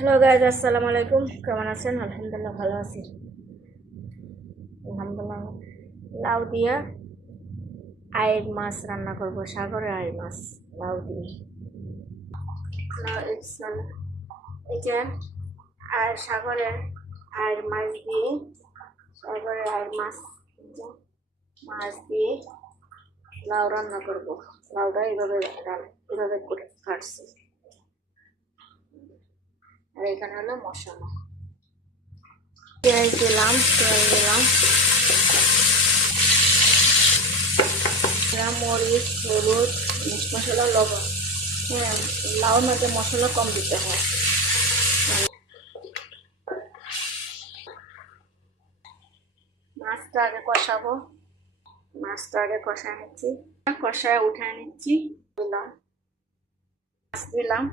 Hello guys, আসসালামু আলাইকুম। কেমন আছেন? আলহামদুলিল্লাহ ভালো আছি। আলহামদুলিল্লাহ। লাউ দিয়া আয়ের মাছ রান্না করব, সাগরের আয়ের মাছ লাউ দিয়ে। এই যে আর সাগরের আয়ের মাছ দিয়ে, সাগরের আয়ের মাছ মাছ দিয়ে লাউ রান্না করব। লাউটা এভাবে করে কাটছি। আর এখানে হলো মশলা, পেঁয়াজ দিলাম মরিচ, হলুদ, মিট মশলা, লবণ। হ্যাঁ, লাউ মাঝে মশলা কম দিতে হয়। মাছটা আগে কষাবো, কষায় নিচ্ছি, কষায় উঠায় নিচ্ছি। দিলাম মাছ, দিলাম